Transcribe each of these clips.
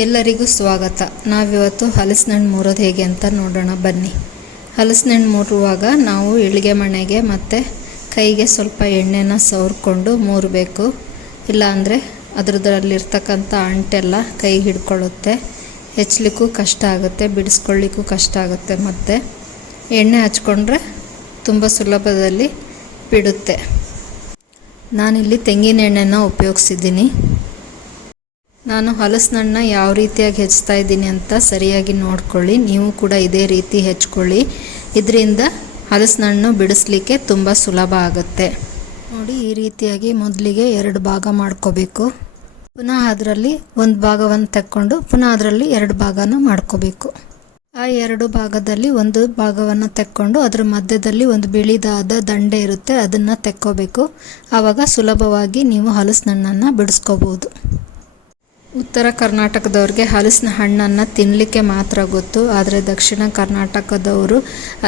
ಎಲ್ಲರಿಗೂ ಸ್ವಾಗತ. ನಾವಿವತ್ತು ಹಲಸಿನ ಹಣ್ಣು ಮೂರೋದು ಹೇಗೆ ಅಂತ ನೋಡೋಣ ಬನ್ನಿ. ಹಲಸಿನ ಹಣ್ಣು ಮೂರುವಾಗ ನಾವು ಇಳಿಗೆ ಮಣೆಗೆ ಮತ್ತು ಕೈಗೆ ಸ್ವಲ್ಪ ಎಣ್ಣೆನ ಸವರ್ಕೊಂಡು ಮೂರಬೇಕು. ಇಲ್ಲಾಂದರೆ ಅದರದಲ್ಲಿರ್ತಕ್ಕಂಥ ಅಂಟೆಲ್ಲ ಕೈಗೆ ಹಿಡ್ಕೊಳ್ಳುತ್ತೆ, ಹೆಚ್ಚಲಿಕ್ಕೂ ಕಷ್ಟ ಆಗುತ್ತೆ, ಬಿಡಿಸ್ಕೊಳ್ಳಿಕ್ಕೂ ಕಷ್ಟ ಆಗುತ್ತೆ. ಮತ್ತು ಎಣ್ಣೆ ಹಚ್ಕೊಂಡ್ರೆ ತುಂಬ ಸುಲಭದಲ್ಲಿ ಬಿಡುತ್ತೆ. ನಾನಿಲ್ಲಿ ತೆಂಗಿನ ಎಣ್ಣೆನ ಉಪಯೋಗಿಸಿದ್ದೀನಿ. ನಾನು ಹಲಸಿನ ಹಣ್ಣನ್ನ ಯಾವ ರೀತಿಯಾಗಿ ಹೆಚ್ಚ್ತಾ ಇದ್ದೀನಿ ಅಂತ ಸರಿಯಾಗಿ ನೋಡ್ಕೊಳ್ಳಿ. ನೀವು ಕೂಡ ಇದೇ ರೀತಿ ಹೆಚ್ಕೊಳ್ಳಿ. ಇದರಿಂದ ಹಲಸಿನ ಹಣ್ಣು ಬಿಡಿಸ್ಲಿಕ್ಕೆ ತುಂಬ ಸುಲಭ ಆಗುತ್ತೆ. ನೋಡಿ, ಈ ರೀತಿಯಾಗಿ ಮೊದಲಿಗೆ 2 ಭಾಗ ಮಾಡ್ಕೋಬೇಕು. ಪುನಃ ಅದರಲ್ಲಿ ಒಂದು ಭಾಗವನ್ನು ತಕ್ಕೊಂಡು ಪುನಃ ಅದರಲ್ಲಿ 2 ಭಾಗನ ಮಾಡ್ಕೋಬೇಕು. ಆ 2 ಭಾಗದಲ್ಲಿ ಒಂದು ಭಾಗವನ್ನು ತೆಕ್ಕೊಂಡು ಅದರ ಮಧ್ಯದಲ್ಲಿ ಒಂದು ಬಿಳಿದಾದ ದಂಡೆ ಇರುತ್ತೆ, ಅದನ್ನು ತೆಕ್ಕೋಬೇಕು. ಆವಾಗ ಸುಲಭವಾಗಿ ನೀವು ಹಲಸಿನ ಹಣ್ಣನ್ನು ಬಿಡಿಸ್ಕೋಬೋದು. ಉತ್ತರ ಕರ್ನಾಟಕದವ್ರಿಗೆ ಹಲಸಿನ ಹಣ್ಣನ್ನು ತಿನ್ನಲಿಕ್ಕೆ ಮಾತ್ರ ಗೊತ್ತು. ಆದರೆ ದಕ್ಷಿಣ ಕರ್ನಾಟಕದವರು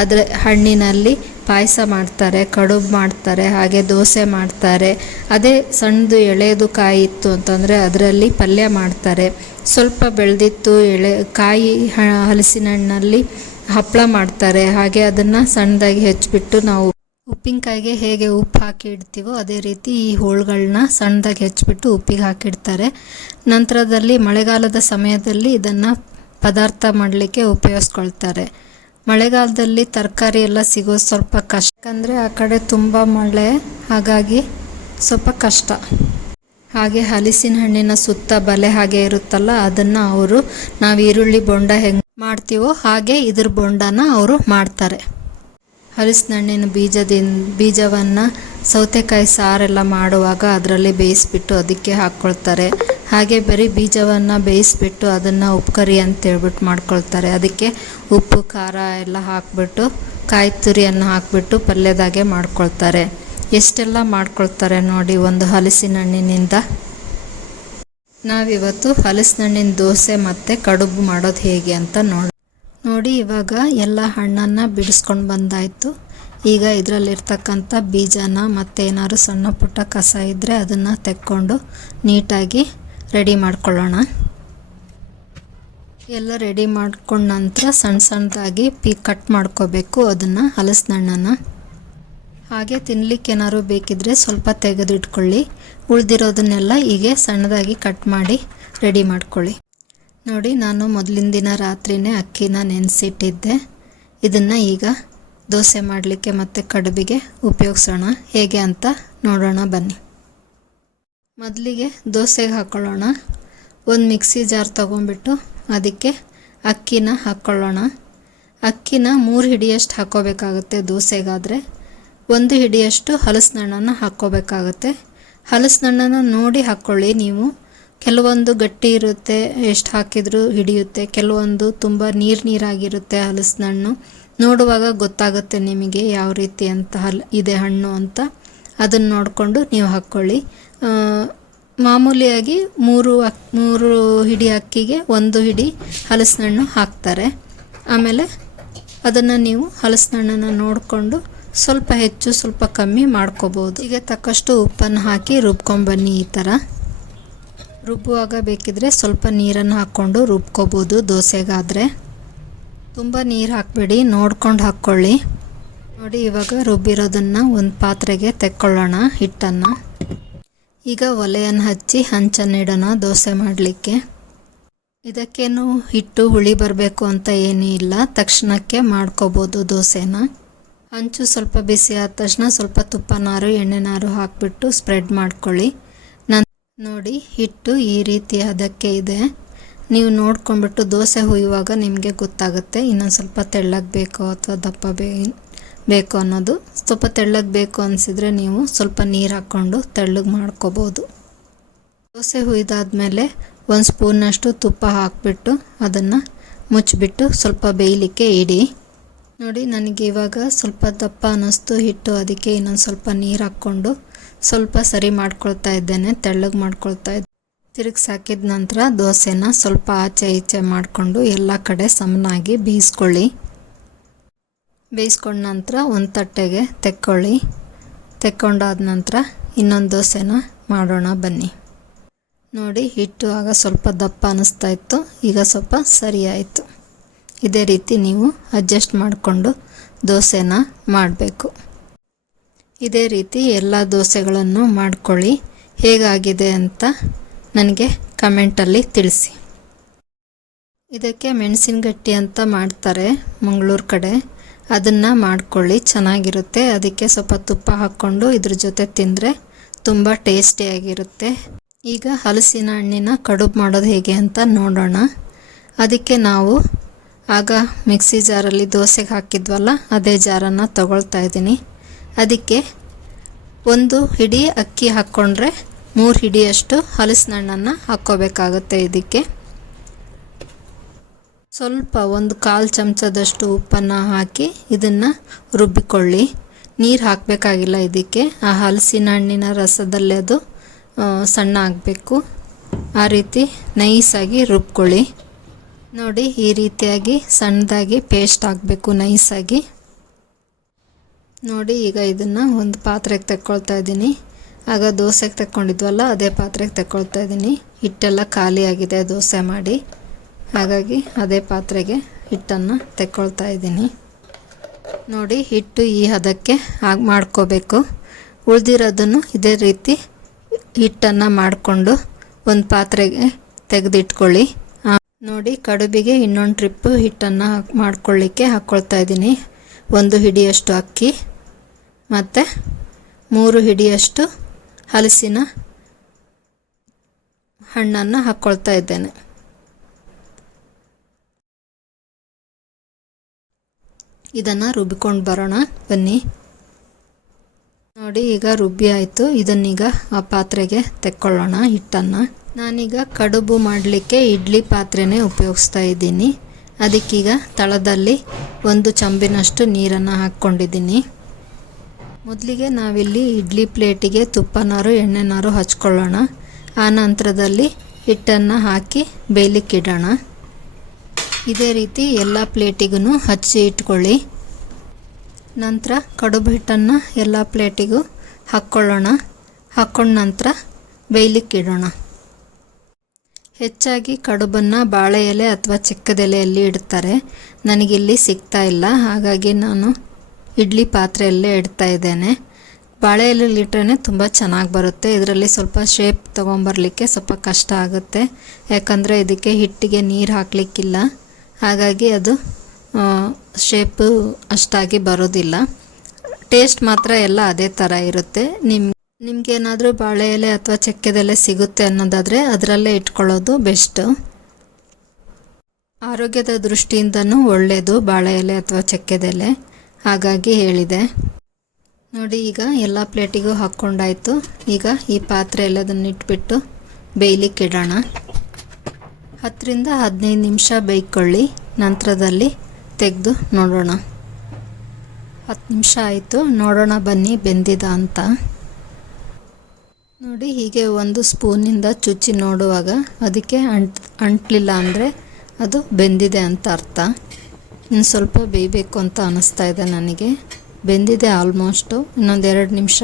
ಅದರ ಹಣ್ಣಿನಲ್ಲಿ ಪಾಯಸ ಮಾಡ್ತಾರೆ, ಕಡುಬು ಮಾಡ್ತಾರೆ, ಹಾಗೆ ದೋಸೆ ಮಾಡ್ತಾರೆ. ಅದೇ ಸಣ್ಣದು ಎಳೆದು ಕಾಯಿ ಇತ್ತು ಅಂತಂದರೆ ಅದರಲ್ಲಿ ಪಲ್ಯ ಮಾಡ್ತಾರೆ. ಸ್ವಲ್ಪ ಬೆಳೆದಿತ್ತು ಕಾಯಿ ಹಲಸಿನ ಹಣ್ಣಲ್ಲಿ ಹಪ್ಪಳ ಮಾಡ್ತಾರೆ. ಹಾಗೆ ಅದನ್ನು ಸಣ್ಣದಾಗಿ ಹೆಚ್ಚಿಬಿಟ್ಟು ನಾವು ಉಪ್ಪಿನಕಾಯಿಗೆ ಹೇಗೆ ಉಪ್ಪು ಹಾಕಿ ಇಡ್ತೀವೋ ಅದೇ ರೀತಿ ಈ ಹೋಳುಗಳನ್ನ ಸಣ್ಣದಾಗಿ ಹೆಚ್ಚಿಬಿಟ್ಟು ಉಪ್ಪಿಗೆ ಹಾಕಿಡ್ತಾರೆ. ನಂತರದಲ್ಲಿ ಮಳೆಗಾಲದ ಸಮಯದಲ್ಲಿ ಇದನ್ನು ಪದಾರ್ಥ ಮಾಡಲಿಕ್ಕೆ ಉಪಯೋಗಿಸ್ಕೊಳ್ತಾರೆ. ಮಳೆಗಾಲದಲ್ಲಿ ತರಕಾರಿ ಎಲ್ಲ ಸಿಗೋದು ಸ್ವಲ್ಪ ಕಷ್ಟ, ಯಾಕಂದರೆ ಆ ಕಡೆ ತುಂಬ ಮಳೆ, ಹಾಗಾಗಿ ಸ್ವಲ್ಪ ಕಷ್ಟ. ಹಾಗೆ ಹಲಸಿನ ಹಣ್ಣಿನ ಸುತ್ತ ಬಲೆ ಹಾಗೆ ಇರುತ್ತಲ್ಲ, ಅದನ್ನು ಅವರು ನಾವು ಈರುಳ್ಳಿ ಬೊಂಡ ಹೆಂಗೆ ಮಾಡ್ತೀವೋ ಹಾಗೆ ಇದ್ರ ಬೊಂಡನ ಅವರು ಮಾಡ್ತಾರೆ. ಹಲಸಿನ ಹಣ್ಣಿನ ಬೀಜವನ್ನು ಸೌತೆಕಾಯಿ ಸಾರೆಲ್ಲ ಮಾಡುವಾಗ ಅದರಲ್ಲಿ ಬೇಯಿಸ್ಬಿಟ್ಟು ಅದಕ್ಕೆ ಹಾಕ್ಕೊಳ್ತಾರೆ. ಹಾಗೆ ಬರೀ ಬೀಜವನ್ನು ಬೇಯಿಸ್ಬಿಟ್ಟು ಅದನ್ನು ಉಪ್ಪು ಕರಿ ಅಂತೇಳ್ಬಿಟ್ಟು ಮಾಡ್ಕೊಳ್ತಾರೆ. ಅದಕ್ಕೆ ಉಪ್ಪು ಖಾರ ಎಲ್ಲ ಹಾಕ್ಬಿಟ್ಟು ಕಾಯಿ ತುರಿಯನ್ನು ಹಾಕ್ಬಿಟ್ಟು ಪಲ್ಯದಾಗೆ ಮಾಡ್ಕೊಳ್ತಾರೆ. ಎಷ್ಟೆಲ್ಲ ಮಾಡ್ಕೊಳ್ತಾರೆ ನೋಡಿ ಒಂದು ಹಲಸಿನ ಹಣ್ಣಿನಿಂದ. ನಾವಿವತ್ತು ಹಲಸಿನ ಹಣ್ಣಿನ ದೋಸೆ ಮತ್ತು ಕಡುಬು ಮಾಡೋದು ಹೇಗೆ ಅಂತ ನೋಡಿ. ಇವಾಗ ಎಲ್ಲ ಹಣ್ಣನ್ನು ಬಿಡಿಸ್ಕೊಂಡು ಬಂದಾಯಿತು. ಈಗ ಇದರಲ್ಲಿರ್ತಕ್ಕಂಥ ಬೀಜನ ಮತ್ತು ಏನಾದ್ರು ಸಣ್ಣ ಪುಟ್ಟ ಕಸ ಇದ್ದರೆ ಅದನ್ನು ತೆಕ್ಕೊಂಡು ನೀಟಾಗಿ ರೆಡಿ ಮಾಡ್ಕೊಳ್ಳೋಣ. ಎಲ್ಲ ರೆಡಿ ಮಾಡ್ಕೊಂಡ ನಂತರ ಸಣ್ಣ ಸಣ್ಣದಾಗಿ ಕಟ್ ಮಾಡ್ಕೋಬೇಕು ಅದನ್ನು ಹಲಸಿನ ಹಣ್ಣನ್ನು. ಹಾಗೆ ತಿನ್ನಲಿಕ್ಕೆ ಏನಾದ್ರು ಬೇಕಿದ್ದರೆ ಸ್ವಲ್ಪ ತೆಗೆದಿಟ್ಕೊಳ್ಳಿ. ಉಳಿದಿರೋದನ್ನೆಲ್ಲ ಹೀಗೆ ಸಣ್ಣದಾಗಿ ಕಟ್ ಮಾಡಿ ರೆಡಿ ಮಾಡ್ಕೊಳ್ಳಿ. ನೋಡಿ, ನಾನು ಮೊದಲಿನ ದಿನ ರಾತ್ರಿಯೇ ಅಕ್ಕಿನ ನೆನೆಸಿಟ್ಟಿದ್ದೆ. ಇದನ್ನು ಈಗ ದೋಸೆ ಮಾಡಲಿಕ್ಕೆ ಮತ್ತು ಕಡುಬಿಗೆ ಉಪಯೋಗಿಸೋಣ. ಹೇಗೆ ಅಂತ ನೋಡೋಣ ಬನ್ನಿ. ಮೊದಲಿಗೆ ದೋಸೆಗೆ ಹಾಕ್ಕೊಳ್ಳೋಣ. ಒಂದು ಮಿಕ್ಸಿ ಜಾರ್ ತೊಗೊಂಡ್ಬಿಟ್ಟು ಅದಕ್ಕೆ ಅಕ್ಕಿನ ಹಾಕ್ಕೊಳ್ಳೋಣ. ಅಕ್ಕಿನ 3 ಹಿಡಿಯಷ್ಟು ಹಾಕ್ಕೋಬೇಕಾಗುತ್ತೆ ದೋಸೆಗಾದರೆ. 1 ಹಿಡಿಯಷ್ಟು ಹಲಸಿನ ಹಣ್ಣನ್ನು ಹಾಕ್ಕೋಬೇಕಾಗುತ್ತೆ. ಹಲಸಿನ ಹಣ್ಣನ್ನು ನೋಡಿ ಹಾಕ್ಕೊಳ್ಳಿ ನೀವು. ಕೆಲವೊಂದು ಗಟ್ಟಿ ಇರುತ್ತೆ, ಎಷ್ಟು ಹಾಕಿದರೂ ಹಿಡಿಯುತ್ತೆ. ಕೆಲವೊಂದು ತುಂಬ ನೀರಾಗಿರುತ್ತೆ ಹಲಸಿನ ಹಣ್ಣು. ನೋಡುವಾಗ ಗೊತ್ತಾಗುತ್ತೆ ನಿಮಗೆ ಯಾವ ರೀತಿ ಅಂತ ಇದೆ ಹಣ್ಣು ಅಂತ. ಅದನ್ನು ನೋಡಿಕೊಂಡು ನೀವು ಹಾಕ್ಕೊಳ್ಳಿ. ಮಾಮೂಲಿಯಾಗಿ 3 ಹಿಡಿ ಅಕ್ಕಿಗೆ 1 ಹಿಡಿ ಹಲಸಿನ ಹಣ್ಣು ಹಾಕ್ತಾರೆ. ಆಮೇಲೆ ಅದನ್ನು ನೀವು ಹಲಸಿನ ಹಣ್ಣನ್ನು ನೋಡಿಕೊಂಡು ಸ್ವಲ್ಪ ಹೆಚ್ಚು ಸ್ವಲ್ಪ ಕಮ್ಮಿ ಮಾಡ್ಕೋಬೋದು. ಹೀಗೆ ತಕ್ಕಷ್ಟು ಉಪ್ಪನ್ನು ಹಾಕಿ ರುಬ್ಕೊಂಬನ್ನಿ. ಈ ಥರ ರುಬ್ಬುವಾಗ ಬೇಕಿದ್ರೆ ಸ್ವಲ್ಪ ನೀರನ್ನು ಹಾಕ್ಕೊಂಡು ರುಬ್ಕೋಬೋದು ದೋಸೆಗಾದರೆ. ತುಂಬ ನೀರು ಹಾಕಬೇಡಿ, ನೋಡ್ಕೊಂಡು ಹಾಕ್ಕೊಳ್ಳಿ. ನೋಡಿ, ಇವಾಗ ರುಬ್ಬಿರೋದನ್ನು ಒಂದು ಪಾತ್ರೆಗೆ ತೆಕ್ಕೊಳ್ಳೋಣ ಹಿಟ್ಟನ್ನು. ಈಗ ಒಲೆಯನ್ನು ಹಚ್ಚಿ ಹಂಚನ್ನಿಡೋಣ ದೋಸೆ ಮಾಡಲಿಕ್ಕೆ. ಇದಕ್ಕೇನು ಹಿಟ್ಟು ಹುಳಿ ಬರಬೇಕು ಅಂತ ಏನೂ ಇಲ್ಲ, ತಕ್ಷಣಕ್ಕೆ ಮಾಡ್ಕೋಬೋದು ದೋಸೆನ. ಹಂಚು ಸ್ವಲ್ಪ ಬಿಸಿ ಆದ ತಕ್ಷಣ ಸ್ವಲ್ಪ ತುಪ್ಪನಾರು ಎಣ್ಣೆನಾರು ಹಾಕಿಬಿಟ್ಟು ಸ್ಪ್ರೆಡ್ ಮಾಡ್ಕೊಳ್ಳಿ. ನೋಡಿ, ಹಿಟ್ಟು ಈ ರೀತಿ ಅದಕ್ಕೆ ಇದೆ. ನೀವು ನೋಡ್ಕೊಂಡ್ಬಿಟ್ಟು ದೋಸೆ ಹುಯ್ಯುವಾಗ ನಿಮಗೆ ಗೊತ್ತಾಗುತ್ತೆ ಇನ್ನೊಂದು ಸ್ವಲ್ಪ ತೆಳ್ಳಗೆ ಬೇಕೋ ಅಥವಾ ದಪ್ಪ ಬೇಕು ಅನ್ನೋದು. ಸ್ವಲ್ಪ ತೆಳ್ಳಗೆ ಬೇಕು ಅನಿಸಿದರೆ ನೀವು ಸ್ವಲ್ಪ ನೀರು ಹಾಕ್ಕೊಂಡು ತೆಳ್ಳಗೆ ಮಾಡ್ಕೋಬೋದು. ದೋಸೆ ಹುಯ್ದಾದ್ಮೇಲೆ 1 ಸ್ಪೂನಷ್ಟು ತುಪ್ಪ ಹಾಕಿಬಿಟ್ಟು ಅದನ್ನು ಮುಚ್ಚಿಬಿಟ್ಟು ಸ್ವಲ್ಪ ಬೇಯಲಿಕ್ಕೆ ಇಡಿ. ನೋಡಿ, ನನಗೆ ಇವಾಗ ಸ್ವಲ್ಪ ದಪ್ಪ ಅನ್ನಿಸ್ತು ಹಿಟ್ಟು, ಅದಕ್ಕೆ ಇನ್ನೊಂದು ಸ್ವಲ್ಪ ನೀರು ಹಾಕ್ಕೊಂಡು ಸ್ವಲ್ಪ ಸರಿ ಮಾಡ್ಕೊಳ್ತಾ ಇದ್ದೇನೆ, ತೆಳ್ಳಗೆ ಮಾಡ್ಕೊಳ್ತಾ ಇದ್ದೆ. ತಿರುಗಿಸಿ ಹಾಕಿದ ನಂತರ ದೋಸೆನ ಸ್ವಲ್ಪ ಆಚೆ ಈಚೆ ಮಾಡಿಕೊಂಡು ಎಲ್ಲ ಕಡೆ ಸಮನಾಗಿ ಬೇಯಿಸ್ಕೊಳ್ಳಿ. ಬೇಯಿಸ್ಕೊಂಡ ನಂತರ ಒಂದು ತಟ್ಟೆಗೆ ತೆಕ್ಕೊಳ್ಳಿ. ತೆಕ್ಕೊಂಡಾದ ನಂತರ ಇನ್ನೊಂದು ದೋಸೆನ ಮಾಡೋಣ ಬನ್ನಿ. ನೋಡಿ ಹಿಟ್ಟು ಆಗ ಸ್ವಲ್ಪ ದಪ್ಪ ಅನ್ನಿಸ್ತಾ ಇತ್ತು, ಈಗ ಸ್ವಲ್ಪ ಸರಿ ಆಯಿತು. ಇದೇ ರೀತಿ ನೀವು ಅಡ್ಜಸ್ಟ್ ಮಾಡಿಕೊಂಡು ದೋಸೆನ ಮಾಡಬೇಕು. ಇದೇ ರೀತಿ ಎಲ್ಲ ದೋಸೆಗಳನ್ನು ಮಾಡ್ಕೊಳ್ಳಿ. ಹೇಗಾಗಿದೆ ಅಂತ ನನಗೆ ಕಮೆಂಟಲ್ಲಿ ತಿಳಿಸಿ. ಇದಕ್ಕೆ ಮೆಣಸಿನ ಗಟ್ಟಿ ಅಂತ ಮಾಡ್ತಾರೆ ಮಂಗಳೂರು ಕಡೆ, ಅದನ್ನು ಮಾಡ್ಕೊಳ್ಳಿ, ಚೆನ್ನಾಗಿರುತ್ತೆ. ಅದಕ್ಕೆ ಸ್ವಲ್ಪ ತುಪ್ಪ ಹಾಕ್ಕೊಂಡು ಇದ್ರ ಜೊತೆ ತಿಂದರೆ ತುಂಬ ಟೇಸ್ಟಿಯಾಗಿರುತ್ತೆ. ಈಗ ಹಲಸಿನ ಹಣ್ಣಿನ ಕಡುಬು ಮಾಡೋದು ಹೇಗೆ ಅಂತ ನೋಡೋಣ. ಅದಕ್ಕೆ ನಾವು ಆಗ ಮಿಕ್ಸಿ ಜಾರಲ್ಲಿ ದೋಸೆಗೆ ಹಾಕಿದ್ವಲ್ಲ, ಅದೇ ಜಾರನ್ನು ತಗೊಳ್ತಾ ಇದ್ದೀನಿ. ಅದಕ್ಕೆ 1 ಹಿಡಿ ಅಕ್ಕಿ ಹಾಕ್ಕೊಂಡ್ರೆ 3 ಹಿಡಿಯಷ್ಟು ಹಲಸಿನ ಹಣ್ಣನ್ನು ಹಾಕ್ಕೋಬೇಕಾಗುತ್ತೆ. ಇದಕ್ಕೆ ಸ್ವಲ್ಪ 1/4 ಚಮಚದಷ್ಟು ಉಪ್ಪನ್ನು ಹಾಕಿ ಇದನ್ನು ರುಬ್ಬಿಕೊಳ್ಳಿ. ನೀರು ಹಾಕಬೇಕಾಗಿಲ್ಲ ಇದಕ್ಕೆ, ಆ ಹಲಸಿನ ಹಣ್ಣಿನ ರಸದಲ್ಲೇ ಅದು ಸಣ್ಣ ಆಗಬೇಕು. ಆ ರೀತಿ ನೈಸಾಗಿ ರುಬ್ಕೊಳ್ಳಿ. ನೋಡಿ, ಈ ರೀತಿಯಾಗಿ ಸಣ್ಣದಾಗಿ ಪೇಸ್ಟ್ ಆಗಬೇಕು, ನೈಸಾಗಿ. ನೋಡಿ, ಈಗ ಇದನ್ನು ಒಂದು ಪಾತ್ರೆಗೆ ತಗೊಳ್ತಾ ಇದ್ದೀನಿ. ಆಗ ದೋಸೆಗೆ ತಗೊಂಡಿದ್ವಲ್ಲ, ಅದೇ ಪಾತ್ರೆಗೆ ತಗೊಳ್ತಾ ಇದ್ದೀನಿ. ಹಿಟ್ಟೆಲ್ಲ ಖಾಲಿಯಾಗಿದೆ ದೋಸೆ ಮಾಡಿ, ಹಾಗಾಗಿ ಅದೇ ಪಾತ್ರೆಗೆ ಹಿಟ್ಟನ್ನು ತಗೊಳ್ತಾ ಇದ್ದೀನಿ. ನೋಡಿ, ಹಿಟ್ಟು ಈ ಹದಕ್ಕೆ ಮಾಡ್ಕೋಬೇಕು. ಉಳಿದಿರೋದನ್ನು ಇದೇ ರೀತಿ ಹಿಟ್ಟನ್ನು ಮಾಡಿಕೊಂಡು ಒಂದು ಪಾತ್ರೆಗೆ ತೆಗೆದಿಟ್ಕೊಳ್ಳಿ. ನೋಡಿ, ಕಡುಬಿಗೆ ಇನ್ನೊಂದು ಟ್ರಿಪ್ಪು ಹಿಟ್ಟನ್ನು ಮಾಡ್ಕೊಳ್ಳಿಕ್ಕೆ ಹಾಕ್ಕೊಳ್ತಾ ಇದ್ದೀನಿ. 1 ಹಿಡಿಯಷ್ಟು ಅಕ್ಕಿ ಮತ್ತು 3 ಹಿಡಿಯಷ್ಟು ಹಲಸಿನ ಹಣ್ಣನ್ನು ಹಾಕ್ಕೊಳ್ತಾ ಇದ್ದೇನೆ. ಇದನ್ನು ರುಬ್ಬಿಕೊಂಡು ಬರೋಣ ಬನ್ನಿ. ನೋಡಿ, ಈಗ ರುಬ್ಬಿ ಆಯಿತು. ಇದನ್ನೀಗ ಆ ಪಾತ್ರೆಗೆ ತೆಕ್ಕೊಳ್ಳೋಣ ಹಿಟ್ಟನ್ನು. ನಾನೀಗ ಕಡುಬು ಮಾಡಲಿಕ್ಕೆ ಇಡ್ಲಿ ಪಾತ್ರೆನೇ ಉಪಯೋಗಿಸ್ತಾ ಇದ್ದೀನಿ. ಅದಕ್ಕೀಗ ತಳದಲ್ಲಿ 1 ಚಂಬಿನಷ್ಟು ನೀರನ್ನು ಹಾಕ್ಕೊಂಡಿದ್ದೀನಿ. ಮೊದಲಿಗೆ ನಾವಿಲ್ಲಿ ಇಡ್ಲಿ ಪ್ಲೇಟಿಗೆ ತುಪ್ಪನಾರು ಎಣ್ಣೆನಾರು ಹಚ್ಕೊಳ್ಳೋಣ. ಆ ನಂತರದಲ್ಲಿ ಹಿಟ್ಟನ್ನು ಹಾಕಿ ಬೇಯಲಿಕ್ಕಿಡೋಣ. ಇದೇ ರೀತಿ ಎಲ್ಲ ಪ್ಲೇಟಿಗೂ ಹಚ್ಚಿ ಇಟ್ಕೊಳ್ಳಿ. ನಂತರ ಕಡುಬು ಹಿಟ್ಟನ್ನು ಎಲ್ಲ ಪ್ಲೇಟಿಗೂ ಹಾಕ್ಕೊಳ್ಳೋಣ. ಹಾಕ್ಕೊಂಡ ನಂತರ ಬೇಯಲಿಕ್ಕಿಡೋಣ. ಹೆಚ್ಚಾಗಿ ಕಡುಬನ್ನು ಬಾಳೆ ಎಲೆ ಅಥವಾ ಚಿಕ್ಕದೆಲೆಯಲ್ಲಿ ಇಡ್ತಾರೆ. ನನಗಿಲ್ಲಿ ಸಿಗ್ತಾ ಇಲ್ಲ, ಹಾಗಾಗಿ ನಾನು ಇಡ್ಲಿ ಪಾತ್ರೆಯಲ್ಲೇ ಇಡ್ತಾ ಇದ್ದೇನೆ. ಬಾಳೆ ಎಲೆಯಲ್ಲಿ ಇಟ್ಟರೆ ತುಂಬ ಚೆನ್ನಾಗಿ ಬರುತ್ತೆ. ಇದರಲ್ಲಿ ಸ್ವಲ್ಪ ಶೇಪ್ ತೊಗೊಂಬರ್ಲಿಕ್ಕೆ ಸ್ವಲ್ಪ ಕಷ್ಟ ಆಗುತ್ತೆ, ಯಾಕಂದರೆ ಇದಕ್ಕೆ ಹಿಟ್ಟಿಗೆ ನೀರು ಹಾಕಲಿಕ್ಕಿಲ್ಲ. ಹಾಗಾಗಿ ಅದು ಶೇಪು ಅಷ್ಟಾಗಿ ಬರೋದಿಲ್ಲ. ಟೇಸ್ಟ್ ಮಾತ್ರ ಎಲ್ಲ ಅದೇ ಥರ ಇರುತ್ತೆ. ನಿಮಗೇನಾದರೂ ಬಾಳೆ ಎಲೆ ಅಥವಾ ಚಕ್ಕೆದೆಲೆ ಸಿಗುತ್ತೆ ಅನ್ನೋದಾದರೆ ಅದರಲ್ಲೇ ಇಟ್ಕೊಳ್ಳೋದು ಬೆಸ್ಟು. ಆರೋಗ್ಯದ ದೃಷ್ಟಿಯಿಂದನೂ ಒಳ್ಳೆಯದು ಬಾಳೆ ಎಲೆ ಅಥವಾ ಚಕ್ಕೆದೆಲೆ, ಹಾಗಾಗಿ ಹೇಳಿದೆ. ನೋಡಿ, ಈಗ ಎಲ್ಲ ಪ್ಲೇಟಿಗೂ ಹಾಕ್ಕೊಂಡಾಯಿತು. ಈಗ ಈ ಪಾತ್ರೆಯಲ್ಲಿ ಅದನ್ನು ಇಟ್ಬಿಟ್ಟು ಬೇಯಲಿಕ್ಕಿಡೋಣ. 10 ರಿಂದ 15 ನಿಮಿಷ ಬೇಯ್ಕೊಳ್ಳಿ. ನಂತರದಲ್ಲಿ ತೆಗೆದು ನೋಡೋಣ. 10 ನಿಮಿಷ ಆಯಿತು, ನೋಡೋಣ ಬನ್ನಿ ಬೆಂದಿದ ಅಂತ. ನೋಡಿ, ಹೀಗೆ 1 ಸ್ಪೂನಿಂದ ಚುಚ್ಚಿ ನೋಡುವಾಗ ಅದಕ್ಕೆ ಅಂಟಲಿಲ್ಲ ಅಂದರೆ ಅದು ಬೆಂದಿದೆ ಅಂತ ಅರ್ಥ. ಇನ್ನು ಸ್ವಲ್ಪ ಬೇಯಬೇಕು ಅಂತ ಅನ್ನಿಸ್ತಾ ಇದೆ ನನಗೆ. ಬೆಂದಿದೆ ಆಲ್ಮೋಸ್ಟು. ಇನ್ನೊಂದು 2 ನಿಮಿಷ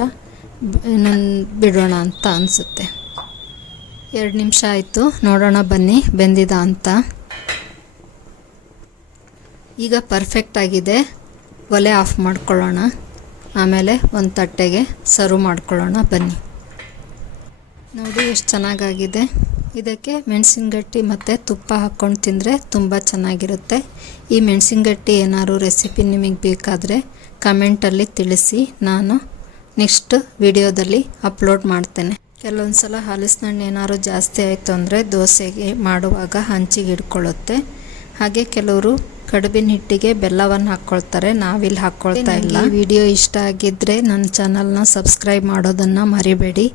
ಬಿಡೋಣ ಅಂತ ಅನಿಸುತ್ತೆ. 2 ನಿಮಿಷ ಆಯಿತು, ನೋಡೋಣ ಬನ್ನಿ ಬೆಂದಿದ ಅಂತ. ಈಗ ಪರ್ಫೆಕ್ಟ್ ಆಗಿದೆ. ಒಲೆ ಆಫ್ ಮಾಡ್ಕೊಳ್ಳೋಣ. ಆಮೇಲೆ ಒಂದು ತಟ್ಟೆಗೆ ಸರ್ವ್ ಮಾಡ್ಕೊಳ್ಳೋಣ ಬನ್ನಿ. ನೋಡಿ, ಎಷ್ಟು ಚೆನ್ನಾಗಾಗಿದೆ. ಇದಕ್ಕೆ ಮೆಣಸಿನ ಗಟ್ಟಿ ಮತ್ತು ತುಪ್ಪ ಹಾಕ್ಕೊಂಡು ತಿಂದರೆ ತುಂಬ ಚೆನ್ನಾಗಿರುತ್ತೆ. ಈ ಮೆಣಸಿನ ಗಟ್ಟಿ ಏನಾದ್ರು ರೆಸಿಪಿ ನಿಮಗೆ ಬೇಕಾದರೆ ಕಮೆಂಟಲ್ಲಿ ತಿಳಿಸಿ, ನಾನು ನೆಕ್ಸ್ಟ್ ವಿಡಿಯೋದಲ್ಲಿ ಅಪ್ಲೋಡ್ ಮಾಡ್ತೇನೆ. ಕೆಲವೊಂದು ಸಲ ಹಲಸಿನ ಹಣ್ಣು ಏನಾದ್ರು ಜಾಸ್ತಿ ಆಯಿತು ಅಂದರೆ ದೋಸೆಗೆ ಮಾಡುವಾಗ ಹಂಚಿಗೆ ಹಿಡ್ಕೊಳ್ಳುತ್ತೆ. ಹಾಗೆ ಕೆಲವರು ಕಡುಬಿನ ಹಿಟ್ಟಿಗೆ ಬೆಲ್ಲವನ್ನು ಹಾಕ್ಕೊಳ್ತಾರೆ, ನಾವಿಲ್ಲಿ ಹಾಕ್ಕೊಳ್ತಾ ಇಲ್ಲ. ಈ ವಿಡಿಯೋ ಇಷ್ಟ ಆಗಿದ್ದರೆ ನನ್ನ ಚಾನಲ್ನ ಸಬ್ಸ್ಕ್ರೈಬ್ ಮಾಡೋದನ್ನು ಮರಿಬೇಡಿ.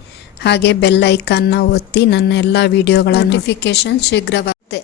ಹಾಗೆ ಬೆಲ್ ಐಕಾನ್ನ ಒತ್ತಿ ನನ್ನ ಎಲ್ಲ ವಿಡಿಯೋಗಳ ನೋಟಿಫಿಕೇಷನ್ ಶೀಘ್ರವಾಗುತ್ತೆ.